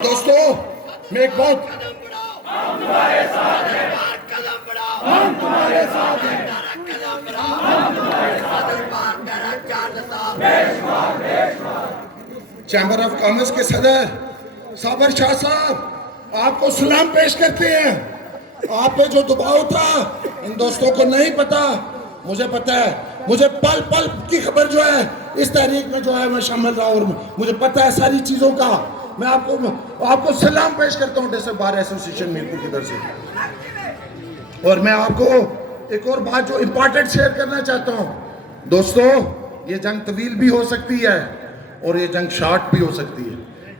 دوستو میں ایک بہت چیمبر آف کامرس کے صدر صابر شاہ صاحب آپ کو سلام پیش کرتے ہیں. آپ پہ جو دباؤ تھا ان دوستوں کو نہیں پتا، مجھے پتا ہے. مجھے پل پل کی خبر جو ہے اس تحریک میں جو ہے میں شامل رہا اور مجھے پتا ہے ساری چیزوں کا. میں آپ کو سلام پیش کرتا ہوں ڈسٹرکٹ بار ایسوسیشن میرپور کی طرف سے. اور میں آپ کو ایک اور بات جو امپورٹنٹ شیئر کرنا چاہتا ہوں. دوستو یہ جنگ طویل بھی ہو سکتی ہے اور یہ جنگ شارٹ بھی ہو سکتی ہے.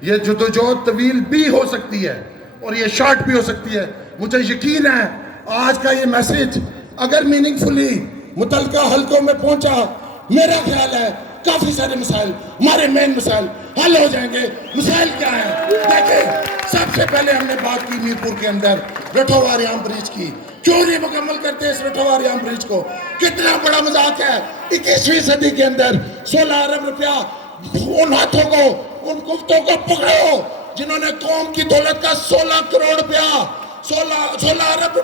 یہ جدوجہد طویل بھی ہو سکتی ہے اور یہ شارٹ بھی ہو سکتی ہے. مجھے یقین ہے آج کا یہ میسیج اگر میننگ فلی متعلقہ حلقوں میں پہنچا، میرا خیال ہے کافی سارے مسائل، ہمارے مین مسائل حل ہو جائیں گے. مسائل کیا ہیں؟ دیکھیں، سب سے پہلے ہم نے بات کی میرپور کے اندر رٹھوا ریام برج کی. کیوں نہیں مکمل کرتے اس رٹھوا ریام برج کو؟ کتنا بڑا مذاق ہے 21ویں صدی کے اندر 16 ارب روپیہ ان ہاتھوں کو، ان گفتوں کو پکڑو جنہوں نے قوم کی دولت کا 16 کروڑ روپیہ 16 ارب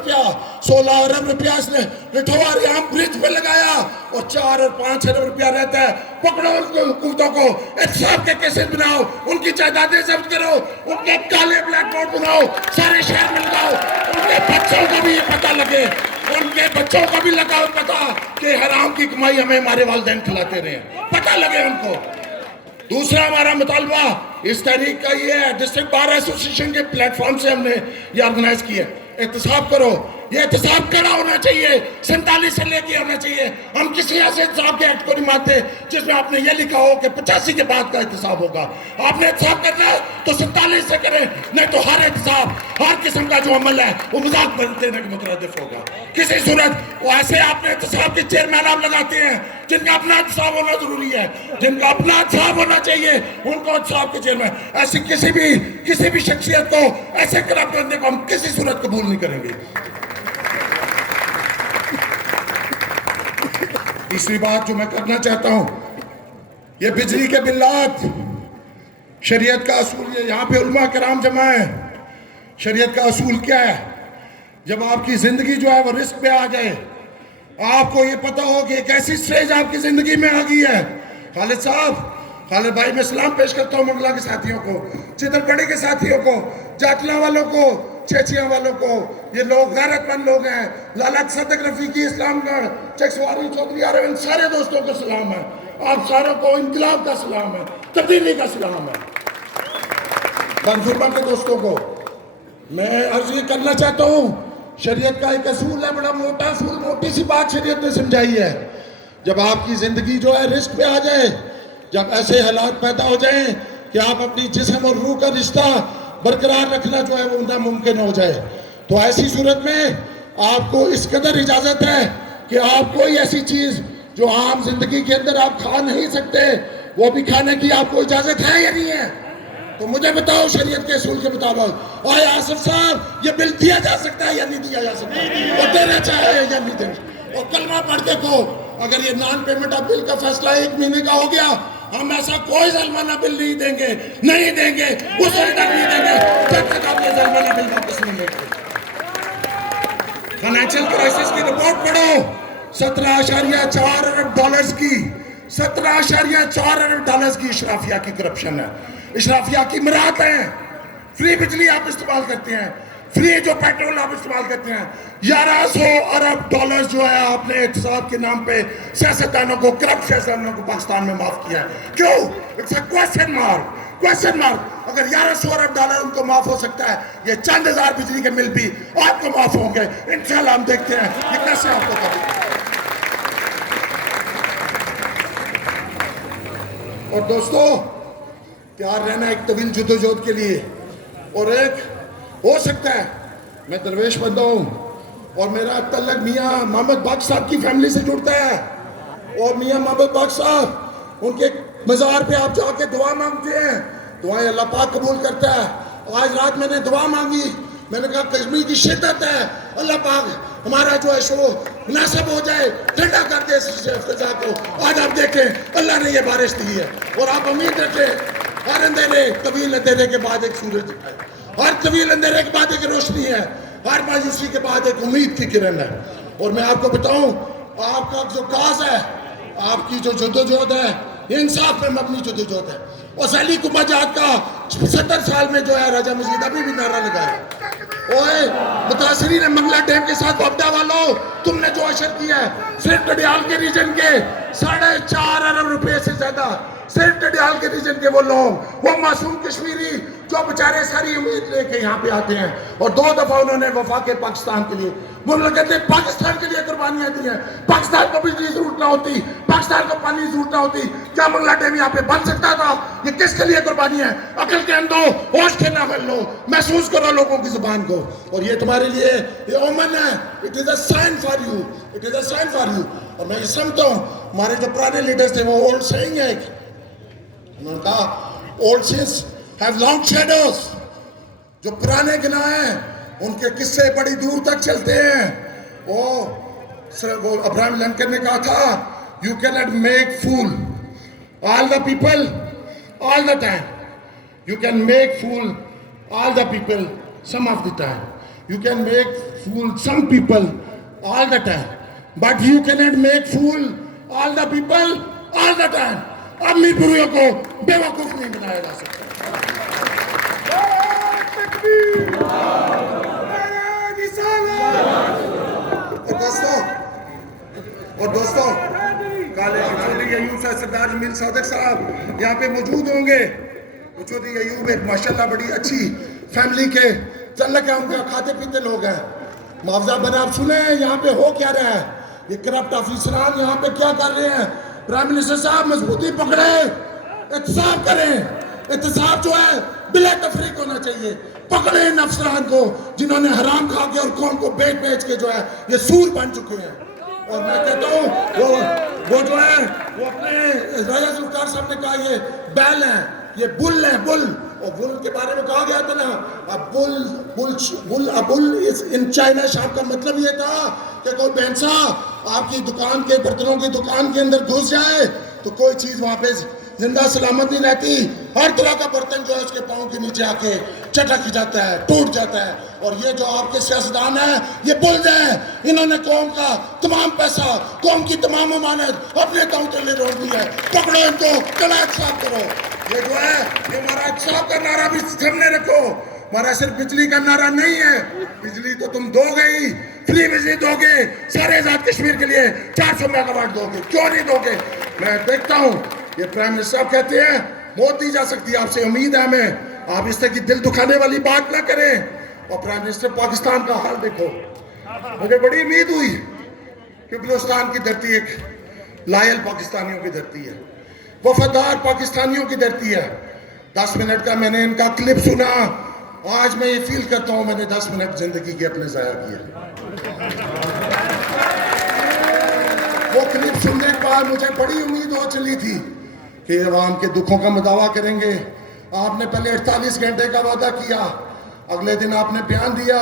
روپیہ اس نے رٹھوا ریام برج پہ لگایا اور 4 اور 5 ارب روپیہ رہتا ہے. پکڑو ان حکومتوں کو، احتساب کے کیسز بناؤ، ان کی جائیدادیں ضبط کرو، ان کے کالے بلیک بورڈ بناؤ، سارے شہر میں لگاؤ. ان کے بچوں کو بھی یہ پتہ لگے، ان کے بچوں کو بھی لگاؤ پتہ کہ حرام کی کمائی ہمیں ہمارے والدین کھلاتے رہے ہیں، پتہ لگے ان کو. دوسرا ہمارا مطالبہ اس تحریک کا یہ ہے، ڈسٹرکٹ بار ایسوسیشن کے پلیٹ فارم سے ہم نے یہ آرگنائز کیا ہے. احتساب کرو، یہ احتساب کڑا ہونا چاہیے، 47 سے لے کے ہونا چاہیے. ہم کسی ایسے احتساب کے ایکٹ کو نہیں مانتے جس میں آپ نے یہ لکھا ہو کہ 85 کے بعد کا احتساب ہوگا. آپ نے احتساب کرنا ہے تو 47 سے کریں، نہیں تو ہر احتساب، ہر قسم کا جو عمل ہے وہ مذاق دینے کے مترادف ہوگا. کسی صورت وہ ایسے آپ نے احتساب کے چیئرمین آپ لگاتے ہیں جن کا اپنا احتساب ہونا ضروری ہے، جن کا اپنا احتساب ہونا چاہیے، ان کو احتساب کے چیئرمین. ایسی کسی بھی شخصیت کو ایسے کرپٹ کرنے کو ہم کسی صورت قبول نہیں کریں گے. تیسری بات جو میں کرنا چاہتا ہوں، یہ بجلی کے بلات شریعت کا اصول، یہ یہاں پہ علماء کرام جمع ہیں. شریعت کا اصول کیا ہے؟ جب آپ کی زندگی جو ہے وہ رسک پہ آ جائے، آپ کو یہ پتا ہو کہ ایک ایسی سٹیج آپ کی زندگی میں آ گئی ہے. خالد صاحب، خالد بھائی میں سلام پیش کرتا ہوں منگلہ کے ساتھیوں کو، چترپڑی کے ساتھیوں کو، جاٹلاں والوں کو، چیچیاں والوں کو. یہ لوگ غیرت مند لوگ ہیں. لالا صدق رفیقی اسلام گڑھ، چکسواری چودھری عرب، ان سارے دوستوں کو سلام ہے. آپ ساروں کو انقلاب کا سلام ہے، تبدیلی کا سلام ہے. بنفرما کے دوستوں کو میں عرض یہ کرنا چاہتا ہوں، شریعت کا ایک اصول ہے، بڑا موٹا اصول، موٹی سی بات شریعت نے سمجھائی ہے. جب آپ کی زندگی جو ہے رسک پہ آ جائے، جب ایسے حالات پیدا ہو جائیں کہ آپ اپنی جسم اور روح کا رشتہ برقرار رکھنا جو ہے وہ ناممکن ہو جائے، تو ایسی صورت میں آپ کو اس قدر اجازت ہے کہ آپ کوئی ایسی چیز جو عام زندگی کے اندر آپ کھا نہیں سکتے وہ بھی کھانے کی آپ کو اجازت ہے یا نہیں ہے؟ تو مجھے بتاؤ شریعت کے اصول کے مطابق آیا آصف صاحب یہ بل دیا جا سکتا ہے یا نہیں دیا جا سکتا؟ اور دینا چاہے یا نہیں دینا؟ اور کلمہ پڑھ کے کو اگر یہ نان پیمنٹ آف بل کا فیصلہ 1 مہینے کا ہو گیا، ہم ایسا کوئی ظلمانہ بل نہیں دیں گے، نہیں دیں گے، اس وقت تک نہیں دیں گے جب تک آپ یہ ظلمانہ بل واپس نہیں لیں گے. فائنینشیل کرائسس کی رپورٹ پڑھو، 17.4 ارب ڈالرز کی 17.4 ارب ڈالرز کی اشرافیہ کی کرپشن ہے. اشرافیہ کی مراد ہیں، فری بجلی آپ استعمال کرتے ہیں، فری جو پیٹرول آپ استعمال کرتے ہیں. 1100 ارب ڈالرز جو ہے آپ نے احتساب کے نام پہ سیاستدانوں کو، کرپٹ سیاستدانوں کو پاکستان میں معاف کیا ہے. کیوں؟ It's a question mark. اگر 1100 ارب ڈالر ان کو معاف ہو سکتا ہے، یہ چند ہزار بجلی کے مل بھی آپ کو معاف ہوں گے. انشاءاللہ ہم دیکھتے ہیں یہ کیسے آپ کو کریں. اور دوستو تیار رہنا ایک طویل جدوجہد کے لیے. اور ایک ہو سکتا ہے میں درویش بندہ ہوں اور میرا تعلق میاں محمد بخش صاحب کی فیملی سے جڑتا ہے، اور میاں محمد بخش صاحب ان کے مزار پہ آپ جا کے دعا مانگتے ہیں، دعائیں اللہ پاک قبول کرتا ہے. آج رات میں نے دعا مانگی، میں نے کہا کشمیر کی شدت ہے، اللہ پاک ہمارا جو ہے شو مناسب ہو جائے، ٹھنڈا کر دے اس فضا کو. آج آپ دیکھیں اللہ نے یہ بارش دی ہے، اور آپ امید رکھیں ہر اندھیرے طویل اندھیرے کے بعد ایک سورج ہے، ہر طویل اندھیرے کے بعد ایک روشنی ہے، ہر مایوسی کے بعد ایک امید کی کرن ہے۔ اور میں آپ کو بتاؤں، آپ کا جو کاز ہے، آپ کی جو جدوجہد ہے، یہ انصاف پہ مبنی جدوجہد ہے۔ اور سیلی کمبھ جات کا 70 سال میں جو ہے راجہ مجید ابھی بھی نعرہ لگایا۔ اوئے متاثرین منگلہ ڈیم کے ساتھ وابدہ والوں، تم نے جو اشر کیا ہے، صرف ڈڈیال کے ریجن کے 4.5 ارب روپے سے زیادہ، صرف ڈڈیال کے ریجن کے وہ لوگ، وہ معصوم کشمیری جو بچارے ساری امید لے کے یہاں پہ آتے ہیں، اور 2 دفعہ انہوں نے وفاق پاکستان کے لیے، مملکت پاکستان کے لیے قربانیاں دی ہیں۔ پاکستان کو بجلی ضرورت نہ ہوتی، پاکستان کو پانی ضرورت نہ ہوتی، کیا منگلہ ڈیم یہاں پہ بن سکتا تھا؟ یہ کس کے لیے قربانی ہے؟ عقل کے اندھو، ہوش کے ناول لو، محسوس کرو لوگوں کی زبان کو، اور یہ تمہارے لیے یہ اومن ہے۔ It is a sign for you, it is a sign for you۔ اور میں یہ سمجھتا ہوں ہمارے جو پرانے لیڈرز تھے، وہ اولڈ سیئنگ ہے، انہوں نے کہا old sense have long shadows۔ جو پرانے گناہ ہیں ان کے قصے بڑی دور تک چلتے ہیں۔ وہ ابراہم لنکن نے کہا تھا you cannot make fool all the people all the time, you can make fool all the people some of the time, you can make fool some people all the time, but you cannot make fool all the people all the time۔ اپنی برویوں کو بے وقوف نہیں بنایا جا سکتا۔ اور دوستوں کالے چودھری ایوب صاحب، سردار جمیل صادق صاحب یہاں پہ موجود ہوں گے۔ چودھری ایوب ایک ماشاءاللہ بڑی اچھی فیملی کے تعلق ہے، ان کے کھاتے پیتے لوگ ہیں۔ معاوضہ بنا آپ سنیں یہاں پہ ہو کیا رہا ہے، یہ کرپٹ آفیسران یہاں پہ کیا کر رہے ہیں۔ پرائم منسٹر صاحب مضبوطی پکڑے، احتساب کریں۔ احتساب جو ہے بلا تفریق ہونا چاہیے۔ پکڑیں ان افسران کو جنہوں نے حرام کھا کے اور قوم کو بیچ بیچ کے جو ہے یہ سور بن چکے ہیں۔ اور میں کہتا ہوں وہ جو ہے وہ اپنے راجہ ذوالفقار صاحب نے کہا یہ بیل ہیں، یہ بل ہیں، بل۔ اور بل کے بارے میں کہا گیا تھا نا، بل ان چائنا شاپ کا مطلب یہ تھا کہ کوئی بہنسا آپ کی دکان کے برتنوں کی دکان کے اندر گھس جائے تو کوئی چیز وہاں پہ زندہ سلامت نہیں رہتی، ہر طرح کا برتن جو ہے اس کے پاؤں کے نیچے آ کے چٹک جاتا ہے، ٹوٹ جاتا ہے۔ اور یہ جو آپ کے سیاستدان ہیں یہ بلد ہیں، انہوں نے قوم کا تمام پیسہ، قوم کی تمام امانت اپنے اکاؤنٹ میں روڑ دی ہے۔ پکڑو ان کو، کلا احتساب کرو۔ یہ جو ہے یہ ہمارا احتساب کا نعرہ بھی سامنے رکھو۔ ہمارا صرف بجلی کا نعرہ نہیں ہے، بجلی تو تم دو گے ہی، فری بجلی دو گے سارے آزاد کشمیر کے لیے، 400 میگا واٹ دو گے، کیوں نہیں دو گے؟ میں دیکھتا ہوں یہ پرائم منسٹر صاحب کہتے ہیں موت دی جا سکتی ہے، آپ سے امید ہے ہمیں، آپ اس طرح کی دل دکھانے والی بات نہ کریں۔ اور پرائم منسٹر پاکستان کا حال دیکھو، مجھے بڑی امید ہوئی کہ بلوچستان کی دھرتی ایک لائل پاکستانیوں کی دھرتی ہے، وفادار پاکستانیوں کی دھرتی ہے۔ 10 منٹ کا میں نے ان کا کلپ سنا، آج میں یہ فیل کرتا ہوں میں نے 10 منٹ زندگی کے اپنے ضائع کیے۔ وہ کلپ سننے کے بعد مجھے بڑی امید ہو چلی تھی کہ عوام کے دکھوں کا مداوع کریں گے۔ آپ نے پہلے 48 گھنٹے کا وعدہ کیا، اگلے دن آپ نے بیان دیا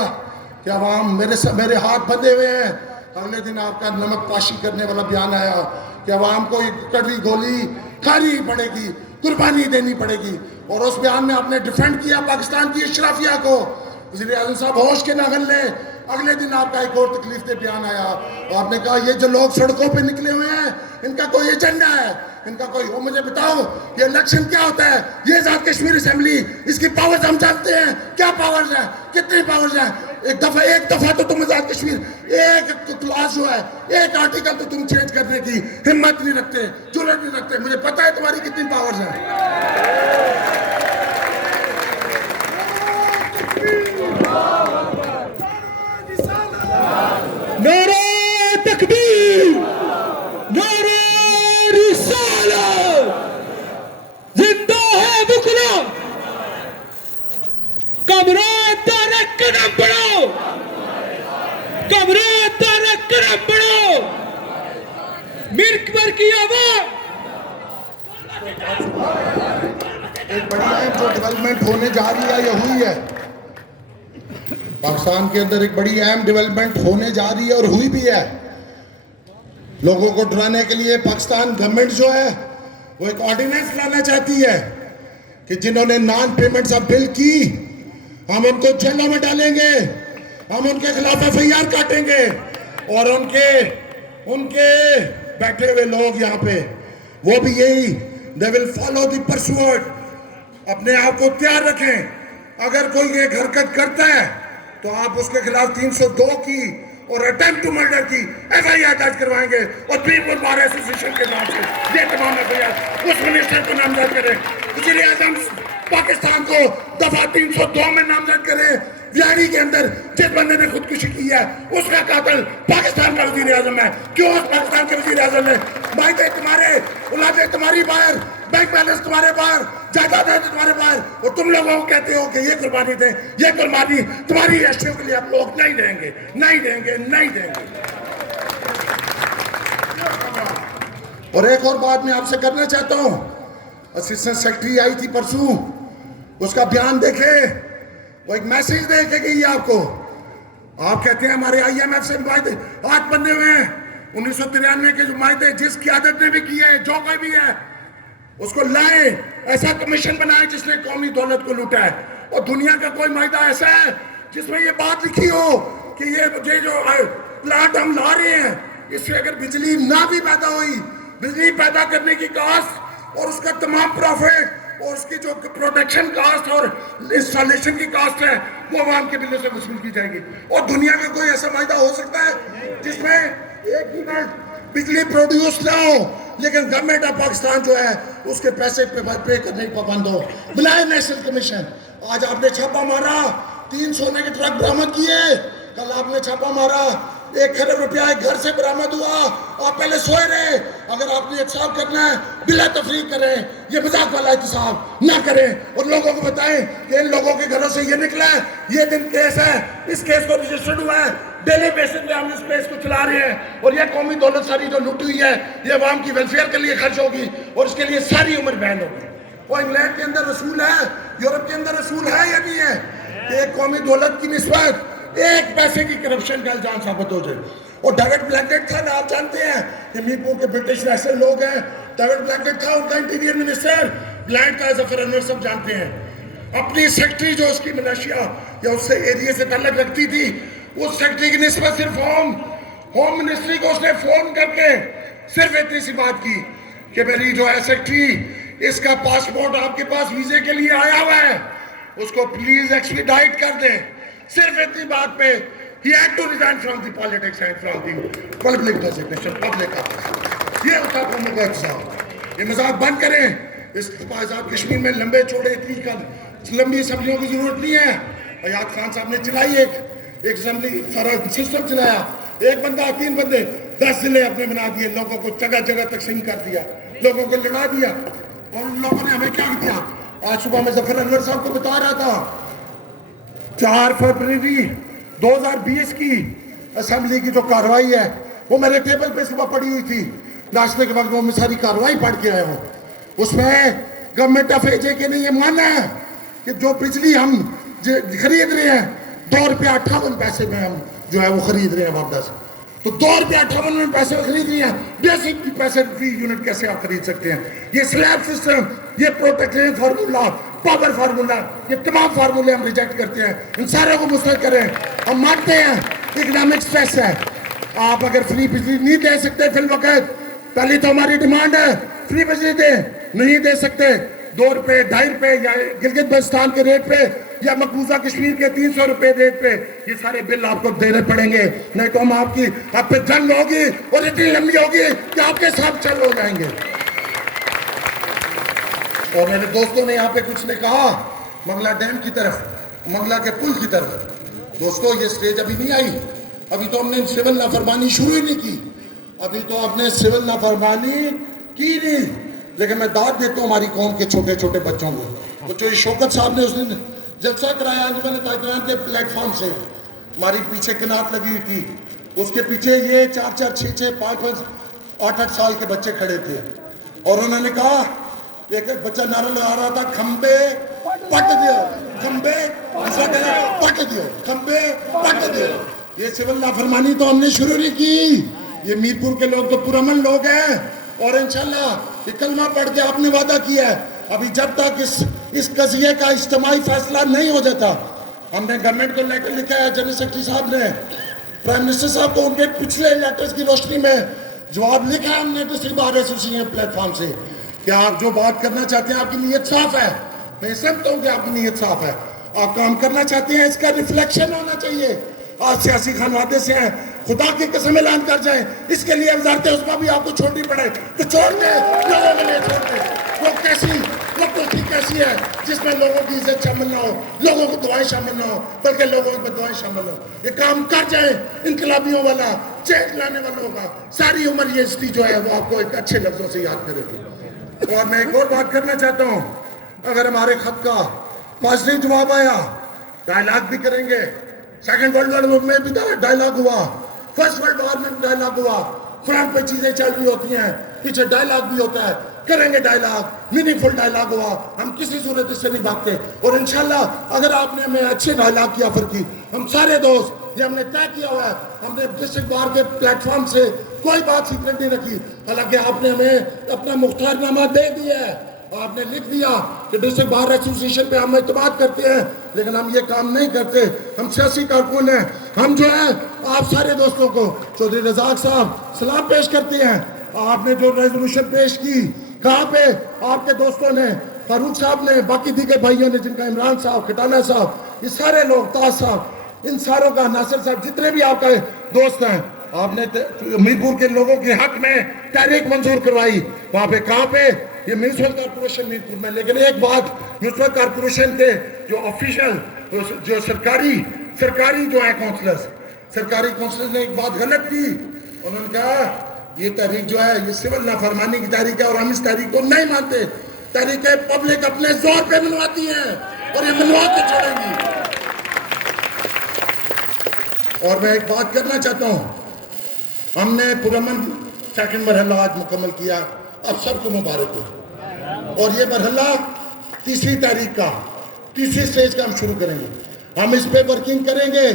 کہ عوام میرے ہاتھ بندھے ہوئے ہیں، اگلے دن آپ کا نمک پاشی کرنے والا بیان آیا کہ عوام کو ایک کڑوی گولی کھانی پڑے گی، قربانی دینی پڑے گی۔ اور اس بیان میں آپ نے ڈیفینڈ کیا پاکستان کی اشرافیہ کو۔ وزیر اعظم صاحب ہوش کے ناخن لیں، اگلے دن آپ کا ایک اور تکلیف دہ بیان آیا، آپ نے کہا یہ جو لوگ سڑکوں پہ نکلے ہوئے ہیں ان کا کوئی ایجنڈا ہے، ان کا کوئی، وہ مجھے بتاؤ یہ الیکشن کیا ہوتا ہے؟ یہ آزاد کشمیر اسمبلی، اس کی پاورز ہم جانتے ہیں کیا پاورز ہیں، کتنی پاورز ہیں۔ ایک دفعہ تو تم آزاد کشمیر ایک کلاس جو ہے، ایک آرٹیکل تو تم چینج کرنے کی ہمت نہیں رکھتے، جرأت نہیں رکھتے۔ مجھے پتا ہے تمہاری کتنی پاورز ہیں۔ نعرہ تکبیر، نعرہ رسالت، زندہ ہے بکلا، کمرات دارک قدم بڑھو، کمرات دارک قدم بڑھو، ملک بھر کی عوام۔ ایک بڑی اہم جو ڈیولپمنٹ ہونے جا رہی ہے یہ ہوئی ہے پاکستان کے اندر، ایک بڑی اہم ڈیولپمنٹ ہونے جا رہی ہے اور ہوئی بھی ہے۔ لوگوں کو ڈرانے کے لیے پاکستان گورنمنٹ جو ہے وہ ایک آرڈیننس لانا چاہتی ہے کہ جنہوں نے نان پیمنٹس آف بل کی ہم ان کو جیلوں میں ڈالیں گے, ہم ان کے خلاف FIR کاٹیں گے, اور ان کے بیٹھے ہوئے لوگ یہاں پہ وہ بھی یہی they will follow the pursuit. اپنے آپ کو تیار رکھیں, اگر کوئی ایک حرکت کرتا ہے تو آپ اس کے خلاف 302 کی اور اٹیمپٹ ٹو مرڈر کی FIR درج کروائیں گے, اور پیپل بار ایسوسیشن کے نام سے یہ تمام FIR اس منسٹر کو نامزد کریں, وزیر اعظم پاکستان کو دفعہ 302 میں نامزد کریں. ویاری کے اندر جس بندے نے خودکشی کی ہے اس کا قاتل پاکستان کا وزیر اعظم ہے. کیوں اس پاکستان کے وزیر اعظم نے مائدے تمہارے, اولادیں تمہاری باہر, بینک بیلنس تمہارے باہر, جائیدادیں تمہارے باہر, اور تم لوگوں کو کہتے ہو کہ یہ قربانی دیں, یہ قربانی تمہاری اشیاء کے لیے آپ لوگ نہیں دیں گے, نہیں دیں گے, نہیں دیں گے. اور ایک اور بات میں آپ سے کرنا چاہتا ہوں, اسسٹنٹ سیکرٹری آئی تھی پرسوں, اس کا بیان دیکھے, وہ ایک میسیج دے کے گئی آپ کو. آپ کہتے ہیں ہمارے IMF سے معاہدے ہاتھ بندھے ہوئے ہیں, 1993 کے جو معاہدے جس قیادت نے بھی کیے ہیں, جو کوئی بھی ہے اس کو لائیں, ایسا کمیشن بنائے جس نے قومی دولت کو لوٹا ہے. اور دنیا کا کوئی معاہدہ ایسا ہے جس میں یہ بات لکھی ہو کہ یہ جو پلانٹ ہم لا رہے ہیں اس سے اگر بجلی نہ بھی پیدا ہوئی, بجلی پیدا کرنے کی کاسٹ اور اس کا تمام پروفٹ اور اس کی جو پروڈکشن کاسٹ اور انسٹالیشن کی کاسٹ ہے وہ عوام کے بلوں سے وصول کی جائے گی. اور دنیا کا کوئی ایسا معاہدہ ہو سکتا ہے جس میں ایک یونٹ بجلی پروڈیوس نہ ہو لیکن گورنمنٹ آف پاکستان جو ہے اس کے پیسے پے کرنے کی پابند ہو؟ بلائے نیشنل کمیشن. آج آپ نے چھاپا مارا, 3 سونے کے ٹرک برآمد کیے, کل آپ نے چھاپا مارا, 1 کروڑ روپیہ ایک گھر سے برآمد ہوا. آپ پہلے سوئے رہے. اگر آپ نے احتساب کرنا ہے بلا تفریق کریں, یہ مذاق والا احتساب نہ کریں, اور لوگوں کو بتائیں کہ ان لوگوں کے گھروں سے یہ نکلا ہے, یہ دن کیس ہے, اس کیس کو رجسٹرڈ ہوا ہے, ڈیلی بیسس پہ ہم اس کیس کو چلا رہے ہیں, اور یہ قومی دولت ساری جو لوٹی ہوئی ہے یہ عوام کی ویلفیئر کے لیے خرچ ہوگی, اور اس کے لیے ساری عمر بین ہوگی. وہ انگلینڈ کے اندر رسول ہے, یورپ کے اندر رسول ہے یا نہیں ہے کہ ایک قومی دولت کی نسبت 1 پیسے کی کرپشن کا الزام ثابت ہو جائے. اور ڈیوڈ بلینکٹ تھا نا, آپ جانتے ہیں کہ میرپور کے برٹش ایسے لوگ ہیں, ڈیوڈ بلینکٹ تھا ان کا انٹیریئر منسٹر, بلینک کا ظفر انور سب جانتے ہیں. اپنی سیکٹری جو اس کی منشیہ یا اس سے ایریے سے تعلق رکھتی تھی, اس سیکٹری کی نسبت صرف ہوم منسٹری کو اس نے فون کر کے صرف اتنی سی بات کی کہ میری جو ہے سیکٹری, اس کا پاسپورٹ آپ کے پاس ویزے کے لیے آیا ہوا ہے, اس کو پلیز ایکسپیڈائٹ کر دیں. صرف اتنی بات پہ he had to resign from the politics and from the public designation, public office. یہ ہوتا قوموں کا احتساب. یہ مذاق بند کریں. اس آزاد کشمیر میں لمبے چوڑے اتنی لمبی اسمبلیوں کی ضرورت نہیں ہے. ایاد خان صاحب نے چلائی ایک اسمبلی سسٹم چلایا, 1 بندہ 3 بندے 10 ضلع اپنے بنا دیے, لوگوں کو جگہ جگہ تقسیم کر دیا, لوگوں کو لڑا دیا, اور ان لوگوں نے ہمیں کیا کیا. آج صبح میں ظفر انور صاحب کو بتا رہا تھا 4 فروری 2020 کی اسمبلی کی جو کاروائی ہے وہ میرے ٹیبل پہ صبح پڑی ہوئی تھی, ناشتے کے وقت میں ساری کاروائی پڑھ کے آیا ہوں. اس میں گورنمنٹ آف ایجے کے نے یہ مانا ہے کہ جو بجلی ہم خرید رہے ہیں 2 روپیہ 58 پیسے میں ہم جو ہے وہ خرید رہے ہیں واپس, تو 2 روپیہ 58 پیسے میں خرید رہے ہیں. بیسک پیسے فی یونٹ کیسے آپ خرید سکتے ہیں؟ یہ سلیب سسٹم, یہ پروٹیکشن فارمولا, پاور فارمولا, یہ تمام فارمولے ہم ریجیکٹ کرتے ہیں. ان سارے کو مسترد کریں. ہم مانتے ہیں اکنامک سٹریس ہے, آپ اگر فری بجلی نہیں دے سکتے فی الوقت, پہلی تو ہماری ڈیمانڈ ہے فری بجلی دیں, نہیں دے سکتے 2 روپے 2.5 روپے یا گلگت بلتستان کے ریٹ پہ یا مقبوضہ کشمیر کے 300 روپے ریٹ پہ یہ سارے بل آپ کو دینے پڑیں گے, نہیں تو ہم آپ پہ جنگ ہوگی اور اتنی لمبی ہوگی کہ آپ کے ساتھ چل ہو جائیں گے. اور میرے دوستوں نے یہاں پہ کچھ نے کہا منگلہ ڈیم کی طرف, منگلہ کے پل کی طرف. دوستو یہ سٹیج ابھی نہیں آئی, ابھی تو ہم نے سول نافرمانی شروع ہی نہیں کی, ابھی تو ہم نے سول نافرمانی کی نہیں. لیکن میں داد دیتا ہوں ہماری قوم کے چھوٹے چھوٹے بچوں کو. وہ جو شوکت صاحب نے اس نے جلسہ کرایا انجمن تاجران کے پلیٹ فارم سے, ہماری پیچھے کنات لگی ہوئی تھی, اس کے پیچھے یہ 4-4, 6-6, 5-5, 8-8 سال کے بچے کھڑے تھے, اور انہوں نے کہا, ایک بچہ نعرہ لگا رہا تھا, کھمبے پٹ دیو, کھمبے پٹ دیو, کھمبے پٹ دیو. یہ سول نافرمانی تو ہم نے شروع نہیں کی. یہ میرپور کے لوگ تو پرامن لوگ ہیں, اور انشاءاللہ یہ کلمہ پڑھ کے آپ نے وعدہ کیا ہے, ابھی جب تک اس اس قضیے کا اجتماعی فیصلہ نہیں ہو جاتا. ہم نے گورنمنٹ کو لیٹر لکھا ہے, جنرل سیکرٹری صاحب نے پرائم منسٹر صاحب کو ان کے پچھلے لیٹرز کی روشنی میں جواب لکھا ہے ہم نے district bar association plate form سے کہ آپ جو بات کرنا چاہتے ہیں آپ کی نیت صاف ہے. میں سمجھتا ہوں کہ آپ کی نیت صاف ہے, آپ کام کرنا چاہتے ہیں, اس کا ریفلیکشن ہونا چاہیے. آپ سیاسی خانوادے سے ہیں, خدا کی قسم اعلان کر جائیں, اس کے لیے وزارت عظمیٰ بھی آپ کو چھوڑنی پڑے تو چھوڑ دیں, لوگوں کے لیے چھوڑ دیں. وہ کرسی کیسی ہے جس میں لوگوں کی عزت شامل نہ ہو, لوگوں کو دعائیں شامل نہ ہو, بلکہ لوگوں کی دعائیں شامل ہو. یہ کام کر جائیں انقلابیوں والا, چینج لانے والوں کا. ساری عمر یہ ہسٹری جو ہے وہ آپ کو ایک اچھے لفظوں سے یاد کرے گی. اور میں ایک اور بات کرنا چاہتا ہوں, اگر ہمارے خط کا پازیٹیو جواب آیا, ڈائلاگ بھی کریں گے. سیکنڈ ورلڈ وار میں بھی ڈائلاگ ہوا, فرسٹ ورلڈ وار میں بھی ڈائلاگ ہوا. فرنٹ پہ چیزیں چل رہی ہوتی ہیں, پیچھے ڈائلاگ بھی ہوتا ہے, کریں گے ڈائلاگ, میننگ فل ڈائلاگ ہوا. ہم کسی صورت اس سے نہیں بھاگتے. اور انشاءاللہ اگر آپ نے ہمیں اچھے ڈائلاگ کی آفر کی, ہم سارے دوست یہ ہم نے طے کیا ہوا ہے, ہم نے ڈسٹرکٹ بار کے پلیٹ فارم سے کوئی بات سیکرٹ نہیں رکھی. حالانکہ آپ نے ہمیں اپنا مختار نامہ دے دیا ہے, آپ نے لکھ دیا کہ ڈسٹرکٹ بار ایسوسیشن پہ ہم اعتماد کرتے ہیں, لیکن ہم یہ کام نہیں کرتے. ہم سیاسی کارکن ہیں, ہم جو ہے آپ سارے دوستوں کو چودھری رزاق صاحب سلام پیش کرتے ہیں. آپ نے جو ریزولوشن پیش کی, کہاں پہ آپ کے دوستوں نے, فاروق صاحب نے, باقی دیگر بھائیوں نے, جن کا عمران صاحب, کھٹانہ صاحب, یہ سارے لوگ, تاج صاحب, ان ساروں کا, ناصر صاحب, جتنے بھی آپ کا دوست ہیں, آپ نے میرپور کے لوگوں کے حق میں تحریک منظور کروائی. وہاں پہ کہاں پہ, یہ میونسپل کارپوریشن میرپور میں. لیکن ایک بات, میونسپل کارپوریشن کے جو آفیشل, جو سرکاری جو ہے کونسلرز, سرکاری کونسلرز نے ایک بات غلط کی. انہوں نے کہا یہ تحریک جو ہے یہ سول نافرمانی کی تحریک ہے اور ہم اس تحریک کو نہیں مانتے. تحریکیں پبلک اپنے زور پہ منواتی ہیں اور یہ منوا کے چھوڑیں گی. اور میں ایک بات کرنا چاہتا ہوں, ہم نے پرامن سیکنڈ مرحلہ آج مکمل کیا, اب سب کو مبارک ہو. اور یہ مرحلہ تیسری تاریخ کا, تیسری سٹیج کا ہم شروع کریں گے. ہم اس پہ ورکنگ کریں گے.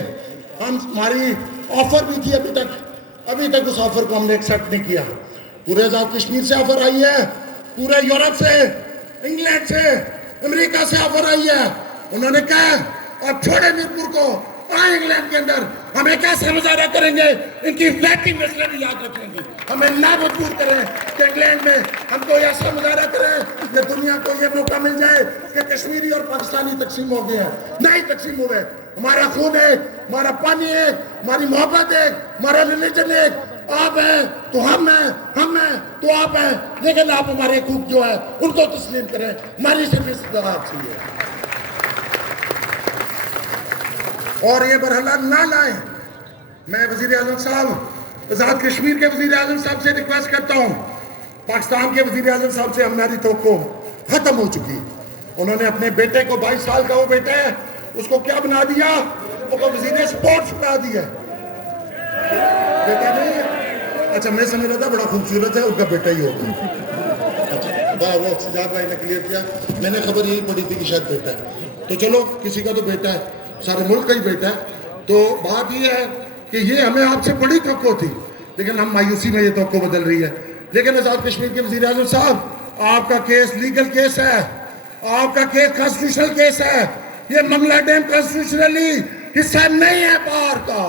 ہماری آفر بھی تھی ابھی تک اس آفر کو ہم نے ایکسیپٹ نہیں کیا. پورے آزاد کشمیر سے آفر آئی ہے, پورے یورپ سے, انگلینڈ سے, امریکہ سے آفر آئی ہے. انہوں نے کہا اب چھوڑے میرپور کو, آئیں انگلینڈ کے اندر, ہمیں کیسے مظاہرہ کریں گے, ان کی ویٹنگ مسئلے بھی یاد رکھیں گے. ہمیں نہ مجبور کریں کہ انگلینڈ میں ہم کو ایسا مظاہرہ کریں کہ دنیا کو یہ موقع مل جائے کہ کشمیری اور پاکستانی تقسیم ہو گئے ہیں. نہیں تقسیم ہوئے. ہمارا خون ایک, ہمارا پانی ایک, ہماری محبت ایک, ہمارا ریلیجن ایک. آپ ہیں تو ہم ہیں, ہم ہیں تو آپ ہیں, لیکن آپ ہمارے حقوق جو ہے ان کو تسلیم کریں. ہماری صرف استطاعت آپ سے ہے. اور یہ مرحلہ نہ لائیں. میں وزیر اعظم صاحب, آزاد کشمیر کے وزیر اعظم صاحب سے ریکویسٹ کرتا ہوں, پاکستان کے وزیر اعظم صاحب سے ہماری توقع ختم ہو چکی. انہوں نے اپنے بیٹے کو, 22 سال کا وہ بیٹا ہے, اس کو کیا بنا دیا, وہ کو وزیر سپورٹس بنا دیا. بیٹا نہیں ہے, اچھا میں سمجھ رہا تھا بڑا خوبصورت ہے, ان کا بیٹا ہی ہوگا. اچھا وہ سجاد بھائی نے کلیئر کیا, میں نے خبر یہی پڑھی تھی کہ شاید بیٹا ہے. تو چلو کسی کا تو بیٹا ہے, سارے ملک کا ہی بیٹا ہے. تو بات یہ ہے کہ یہ ہمیں آپ سے بڑی توقع تھی, لیکن ہم مایوسی میں یہ توقع بدل رہی ہے. لیکن آزاد کشمیر کے وزیر اعظم صاحب, آپ کا کیس لیگل کیس ہے, آپ کا کیس کانسٹیٹیوشنل کیس ہے. یہ منگلا ڈیم کانسٹیٹیوشنلی حصہ نہیں ہے باہر کا,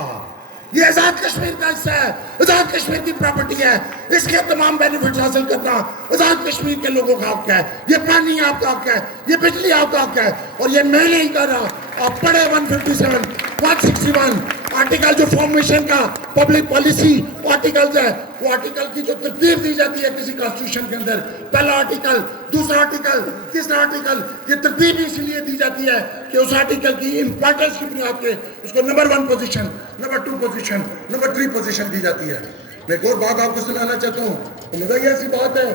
یہ آزاد کشمیر کا حصہ ہے, آزاد کشمیر کی پراپرٹی ہے. اس کے تمام بینیفٹس حاصل کرنا آزاد کشمیر کے لوگوں کا حق ہے. یہ پانی آپ کا حق ہے, یہ بجلی آپ کا حق ہے. اور یہ میں نہیں کر رہا, آپ پڑھے 157, 161 آرٹیکل جو فارمیشن کا پبلک پالیسی آرٹیکلز ہے, وہ آرٹیکل کی جو ترتیب دی جاتی ہے کسی کانسٹیٹیوشن کے اندر, پہلا آرٹیکل, دوسرا آرٹیکل, تیسرا آرٹیکل, یہ ترتیب اس لیے دی جاتی ہے کہ اس آرٹیکل کی امپورٹنس کی بنیاد پہ اس کو number 1 position, number 2 position, number 3 position دی جاتی ہے. میں ایک اور بات آپ کو سنانا چاہتا ہوں. مگر یہ ایسی بات ہے,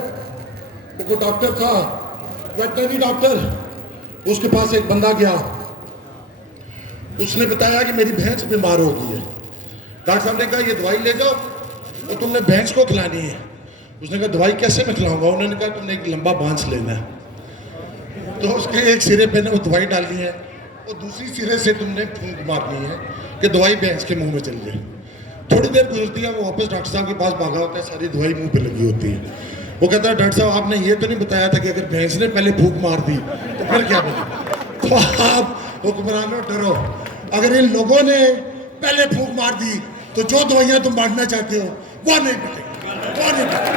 وہ ڈاکٹر تھا, ویٹنری ڈاکٹر, اس کے پاس ایک بندہ گیا, اس نے بتایا کہ میری بھینس بیمار ہو گئی ہے. ڈاکٹر صاحب نے کہا یہ دوائی لے جاؤ اور تم نے بھینس کو کھلانی ہے. اس نے کہا دوائی کیسے میں کھلاؤں گا. انہوں نے کہا تم نے ایک لمبا بانس لینا ہے, تو اس کے ایک سرے پہ نے وہ دوائی ڈالنی ہے اور دوسری سرے سے تم نے پھونک مارنی ہے کہ دوائی بھینس کے منہ میں چل جائے. تھوڑی دیر گزرتی ہے, وہ واپس ڈاکٹر صاحب کے پاس بھاگا ہوتا ہے, ساری دوائی منہ پہ لگی ہوتی ہے. وہ کہتا ہے ڈاکٹر صاحب آپ نے یہ تو نہیں بتایا تھا کہ اگر بھینس نے پہلے بھوک مار دی تو پھر کیا بنے؟ تو آپ حکمرانوں ڈرو، اگر ان لوگوں نے پہلے بھوک مار دی تو جو دوائیاں تم بانٹنا چاہتے ہو وہ نہیں بٹے، وہ نہیں بٹے۔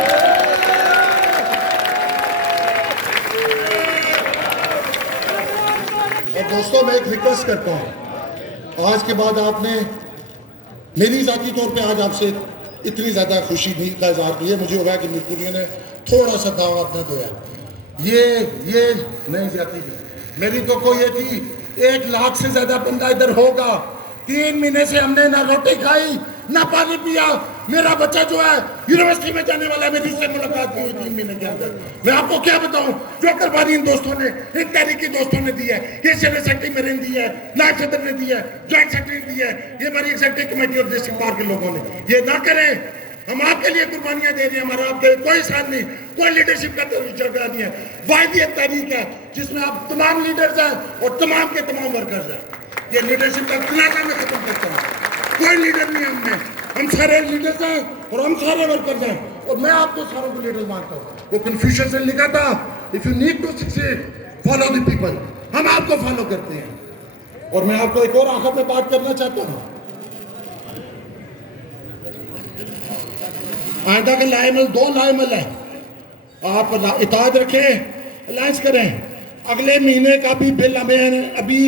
اور دوستوں میں ایک ریکویسٹ کرتا ہوں، آج کے بعد آپ نے میری ذاتی طور پہ آج آپ سے اتنی زیادہ خوشی کا اظہار کیا، مجھے ہوا کہ میرپوریوں نے تھوڑا سا دعویٰ اپنا دیا، یہ نہیں جاتی تھی میری تو کوئی یہ تھی 1 لاکھ سے زیادہ بندہ ادھر ہوگا، 3 مہینے سے ہم نے نہ روٹی کھائی نہ پانی پیا، میرا بچہ جو ہے یونیورسٹی میں جانے والا ہے، میری اس سے ملاقات کی ہوئی 3 مہینے کے اندر۔ میں آپ کو کیا بتاؤں جو قربانی ان دوستوں نے، ان تحریکی دوستوں نے دی ہے، یہ جنرل سیکرٹری میرے نے دی ہے، نائب صدر نے دی ہے، جوائنٹ سیکرٹری نے دی ہے، یہ ہماری ایگزیکٹو کمیٹی اور ڈسٹرکٹ بار کے لوگوں نے، یہ نہ کریں۔ ہم آپ کے لیے قربانیاں دے رہے ہیں، ہمارا آپ کے کوئی ساتھ نہیں، کوئی لیڈرشپ کا جھگڑا نہیں ہے، واحد یہ تحریک ہے جس میں آپ تمام لیڈرز ہیں اور تمام کے تمام ورکرز ہیں۔ یہ لیڈرشپ کا تنازع میں ختم کرتا ہوں، کوئی لیڈر نہیں ہے ہم میں، ہم سارے لیڈرز ہیں اور ہم سارے ورکرز ہیں، اور میں آپ کو ساروں کو لیڈر مانتا ہوں۔ وہ کنفیوشن سے لکھا تھا if you need to succeed follow the people، ہم آپ کو فالو کرتے ہیں۔ اور میں آپ کو ایک اور آخر میں بات کرنا چاہتا ہوں، آئندہ کا لائمل 2 لائمل ہے، آپ اطاعت رکھیں، الائنس کریں، اگلے مہینے کا بھی بل ہمیں ابھی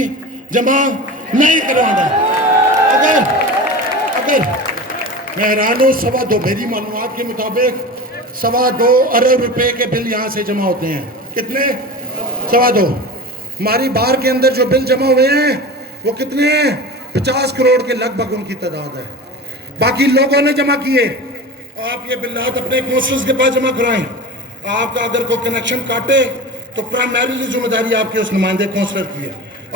جمع نہیں کروانا۔ اگر میں حیران ہوں، 2.25 میری معلومات کے مطابق 2.25 ارب روپے کے بل یہاں سے جمع ہوتے ہیں۔ کتنے؟ 2.25۔ ہماری بار کے اندر جو بل جمع ہوئے ہیں وہ کتنے ہیں؟ 50 کروڑ کے لگ بھگ ان کی تعداد ہے، باقی لوگوں نے جمع کیے۔ آپ یہ بلات اپنے کونسلز کے پاس جمع کرائیں، آپ کا اگر کوئی کنیکشن کاٹے تو پرائمریلی ذمہ داری آپ کے اس نمائندے کونسلر کی ہے۔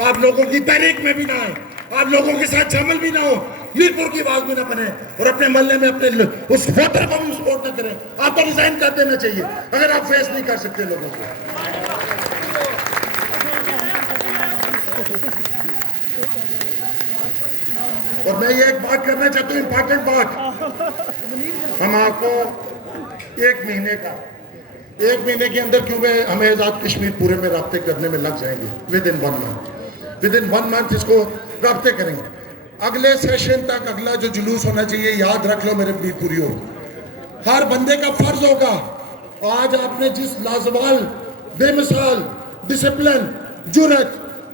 آپ لوگوں کی تحریک میں بھی نہ آئیں، آپ لوگوں کے ساتھ شامل بھی نہ ہو، میرپور کی آواز بھی نہ بنے، اور اپنے محلے میں اپنے اس ووٹر کو بھی سپورٹ نہ کریں۔ آپ کو ریزائن کر دینا چاہیے اگر آپ فیس نہیں کر سکتے لوگوں کو۔ اور میں یہ ایک بات کرنا چاہتا ہوں، امپارٹنٹ بات، ہم آپ کو 1 مہینے کے اندر کیونکہ ہمیں آزاد کشمیر پورے میں رابطے کرنے میں لگ جائیں گے، within 1 month اس کو رابطے کریں گے۔ اگلے سیشن تک اگلا جو جلوس ہونا چاہیے، یاد رکھ لو میرے میرپوریوں، ہر بندے کا فرض ہوگا، آج آپ نے جس لازوال، بے مثال ڈسپلن، جرأت،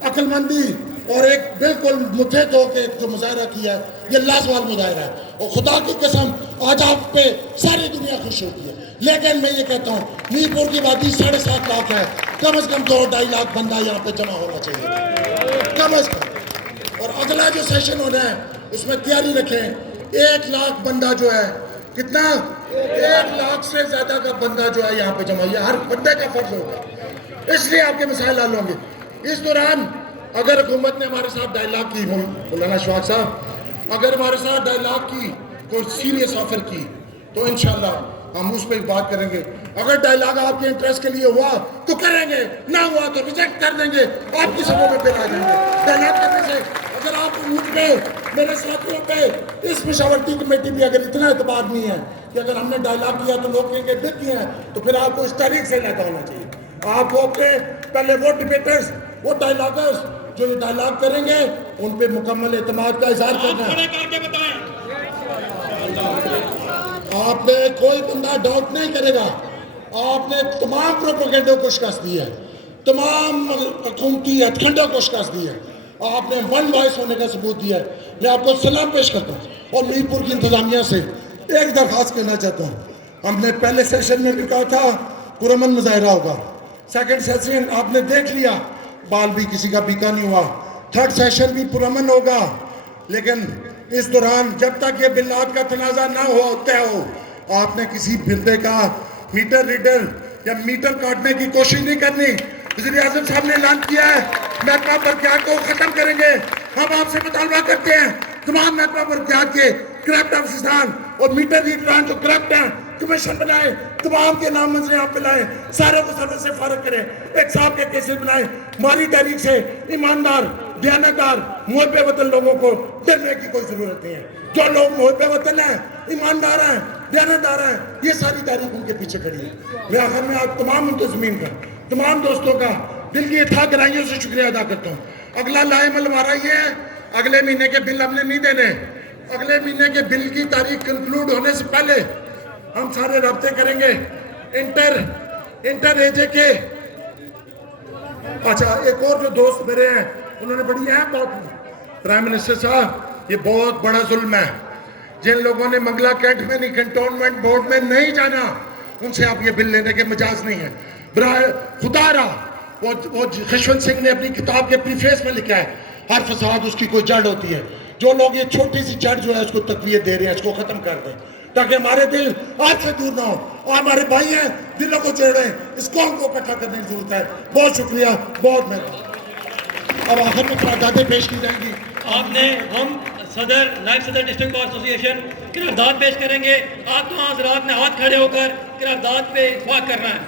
عقل مندی اور ایک بالکل متحد ہو کے جو مظاہرہ کیا ہے، یہ لازوال مظاہرہ ہے، اور خدا کی قسم آج آپ پہ ساری دنیا خوش ہوتی ہے۔ لیکن میں یہ کہتا ہوں میرپور کی آبادی 7.5 لاکھ ہے، کم از کم 2-2.5 لاکھ بندہ یہاں پہ جمع ہونا چاہیے، کم از کم۔ اور اگلا جو سیشن ہونا ہے اس میں تیاری رکھیں، 1 لاکھ بندہ جو ہے، کتنا؟ 1 لاکھ سے زیادہ کا بندہ جو ہے یہاں پہ جمع، یہ ہر بندے کا فرض ہوگا، اس لیے آپ کے مسائل حل ہوں گے۔ اس دوران اگر حکومت نے ہمارے ساتھ ڈائیلاگ کی، مولانا اشفاق صاحب اگر ہمارے ساتھ ڈائیلاگ کی، کوئی سیریس آفر کی، تو انشاءاللہ ہم اس پہ بات کریں گے۔ اگر ڈائیلاگ آپ کے انٹرسٹ کے لیے ہوا تو کریں گے، نہ ہوا تو ریجیکٹ کر دیں گے، آپ کی سبوں میں پھر آ جائیں گے۔ ڈائیلاگ کرنے سے اگر آپ مجھ پہ، میرے ساتھیوں پہ، اس مشاورتی کمیٹی بھی اگر اتنا اعتبار نہیں ہے کہ اگر ہم نے ڈائیلاگ کیا تو لوگ کہیں گے بک کیا ہے، تو پھر آپ کو اس تاریخ سے لگا ہونا چاہیے۔ آپ کو اپنے پہلے وہ ڈیبیٹرز، وہ ڈائیلاگرز جو یہ ڈائیلاگ کریں گے، ان پہ مکمل اعتماد کا اظہار کرنا ہے۔ آپ نے کوئی بندہ ڈاؤٹ نہیں کرے گا، آپ نے تمام پروپیگنڈوں کو شکست دی ہے، تمام حکومتی ہتھ کنڈوں کو شکست دی ہے، آپ نے ون وائس ہونے کا ثبوت دیا ہے۔ میں آپ کو سلام پیش کرتا ہوں اور میرپور کی انتظامیہ سے ایک درخواست کرنا چاہتا ہوں۔ ہم نے پہلے سیشن میں بھی کہا تھا پرامن مظاہرہ ہوگا، سیکنڈ سیشن آپ نے دیکھ لیا، بال بھی کسی کا بیکا نہیں ہوا، تھرڈ سیشن بھی پرامن ہوگا، لیکن اس دوران جب تک یہ بلات کا تنازع نہ ہو، طے ہو، آپ نے کسی بندے کا میٹر ریڈر یا میٹر کاٹنے کی کوشش نہیں کرنی۔ وزیر اعظم صاحب نے اعلان کیا ہے محکمہ برقیات کو ختم کریں گے۔ ہم آپ سے مطالبہ کرتے ہیں تمام محکمہ برقیات کے کرپٹ افسران اور میٹر ریڈران جو کرپٹ ہیں، کمیشن بنائیں، تمام کے نام منظر آپ پہ لائیں، سارے کو سروس سے فارغ کریں، ایک صاحب کے کیسز بنائیں، ہماری تحریک سے ایماندار دیانتدار محب وطن لوگوں کو ڈرنے کی کوئی ضرورت نہیں ہے. جو لوگ محب وطن ہیں, ایماندار ہیں, دیانتدار ہیں, یہ ساری تاریخ ان کے پیچھے کھڑی ہے. میں آخر میں آپ تمام منتظمین کا, تمام دوستوں کا دل کی اتھا گہرائیوں سے شکریہ ادا کرتا ہوں. اگلا لائحہ عمل ہمارا یہ ہے, اگلے مہینے کے بل ہم نے نہیں دینے. اگلے مہینے کے بل کی تاریخ کنکلوڈ ہونے سے پہلے ہم سارے رابطے کریں گے. انٹر ایجے کے, اچھا ایک اور جو دوست میرے ہیں انہوں نے بڑی اہم بات کی. پرائم منسٹر صاحب, یہ بہت بڑا ظلم ہے. جن لوگوں نے منگلا کینٹ میں نہیں, کنٹونمنٹ بورڈ میں نہیں جانا, ان سے آپ یہ بل لینے کے مجاز نہیں ہے. برائے خدا را, وہ خشونت سنگھ نے اپنی کتاب کے پریفیس میں لکھا ہے, ہر فساد اس کی کوئی جڑ ہوتی ہے. جو لوگ یہ چھوٹی سی جڑ جو ہے اس کو تقویت دے رہے ہیں, اس کو ختم کر دیں تاکہ ہمارے دل آج سے دور نہ ہو. اور ہمارے بھائی ہیں, دلوں کو جوڑیں, اس قوم کو اکٹھا کرنے کی ضرورت ہے. بہت شکریہ, بہت مہربانی. اب آخر میں قراردادیں پیش کی جائیں گی. ہم صدر, نائب صدر ڈسٹرکٹ بار ایسوسی ایشن قرارداد پیش کریں گے. آپ تو حضرات نے ہاتھ کھڑے ہو کر قرارداد پہ اتفاق کرنا ہے.